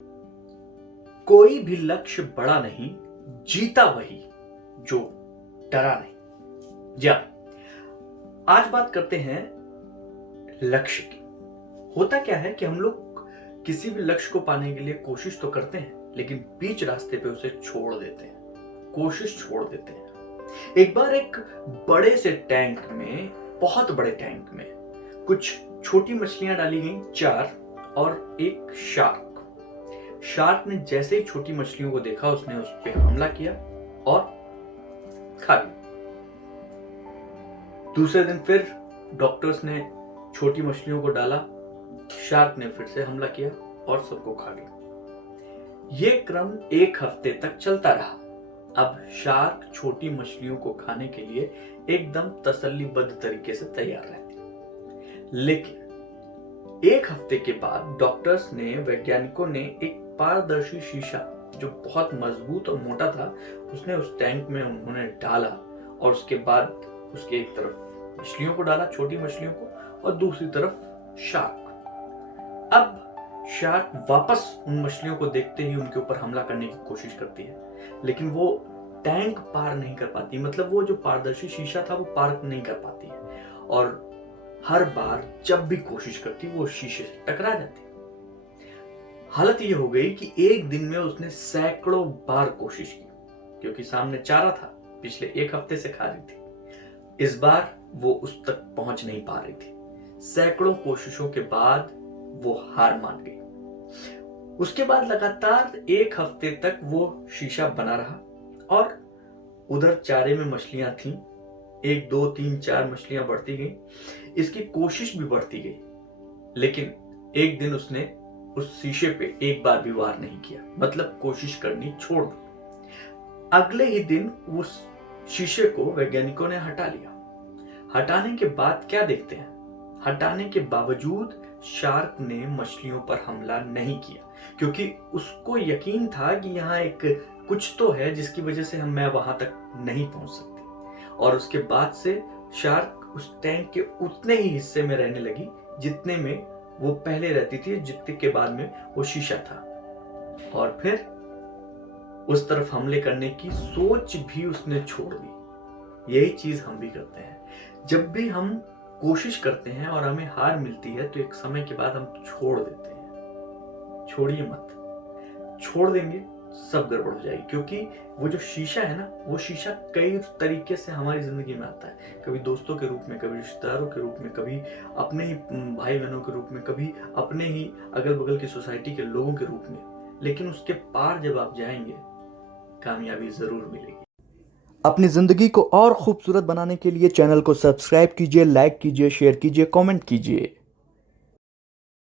कोई भी लक्ष्य बड़ा नहीं, जीता वही जो डरा नहीं। जा आज बात करते हैं लक्ष्य की। होता क्या है कि हम लोग किसी भी लक्ष्य को पाने के लिए कोशिश तो करते हैं, लेकिन बीच रास्ते पे उसे छोड़ देते हैं, कोशिश छोड़ देते हैं। एक बार एक बड़े से टैंक में, बहुत बड़े टैंक में कुछ छोटी मछलियां डाली गईं, 4, और एक शार्क ने जैसे ही छोटी मछलियों को देखा, उसने उस पर हमला किया और खा लिया। दूसरे दिन फिर डॉक्टर्स ने छोटी मछलियों को डाला, शार्क ने फिर से हमला किया और सबको खा गया। ये क्रम 1 हफ्ते तक चलता रहा। अब शार्क छोटी मछलियों को खाने के लिए एकदम तसल्लीबद्ध तरीके से तैयार रहती। लेकिन 1 हफ्ते के बाद डॉक्टर्स ने, वैज्ञानिकों ने एक पारदर्शी शीशा जो बहुत मजबूत और मोटा था, उसने उस टैंक में उन्होंने डाला और उसके बाद उसके एक तरफ मछलियों को डाला, छोटी मछलियों को, और दूसरी तरफ शार्क। अब शार्क वापस उन मछलियों को देखते ही उनके ऊपर हमला करने की कोशिश करती है, लेकिन वो टैंक पार नहीं कर पाती। मतलब वो जो पारदर्शी शीशा था वो पार नहीं कर पाती है, और हर बार जब भी कोशिश करती वो शीशे से टकरा जाती। हालत ये हो गई कि एक दिन में उसने सैकड़ों बार कोशिश की, क्योंकि सामने चारा था, पिछले 1 हफ्ते से खा रही थी। इस बार वो उस तक पहुंच नहीं पा रही थी। सैकड़ों कोशिशों के बाद वो हार मान गई। उसके बाद लगातार 1 हफ्ते तक वो शीशा बना रहा, और उधर चारे में मछलियां थीं, 1, 2, 3, 4 मछलियां बढ़ती गई, इसकी कोशिश भी बढ़ती गई। लेकिन एक दिन उसने उस शीशे पे एक बार भी वार नहीं किया, मतलब कोशिश करनी छोड़ दी। अगले ही दिन उस शीशे को वैज्ञानिकों ने हटा लिया। हटाने के बाद क्या देखते हैं? हटाने के बावजूद शार्क ने मछलियों पर हमला नहीं किया, क्योंकि उसको यकीन था कि यहाँ एक कुछ तो है जिसकी वजह से मैं वहां तक नहीं पहुंच सकती। और उसके बाद से शार्क उस टैंक के उतने ही हिस्से में रहने लगी जितने में वो पहले रहती थी, जितने के बाद में वो शीशा था। और फिर उस तरफ हमले करने की सोच भी उसने छोड़ दी। यही चीज हम भी करते हैं। जब भी हम कोशिश करते हैं और हमें हार मिलती है, तो एक समय के बाद हम छोड़ देते हैं। छोड़िए मत, छोड़ देंगे सब गड़बड़ हो जाएगी, क्योंकि वो जो शीशा है ना, वो शीशा कई तरीके से हमारी जिंदगी में आता है। कभी दोस्तों के रूप में, कभी रिश्तेदारों के रूप में, कभी अपने ही भाई बहनों के रूप में, कभी अपने ही अगल बगल की सोसाइटी के लोगों के रूप में। लेकिन उसके पार जब आप जाएंगे, कामयाबी जरूर मिलेगी। अपनी ज़िंदगी को और खूबसूरत बनाने के लिए चैनल को सब्सक्राइब कीजिए, लाइक कीजिए, शेयर कीजिए, कमेंट कीजिए।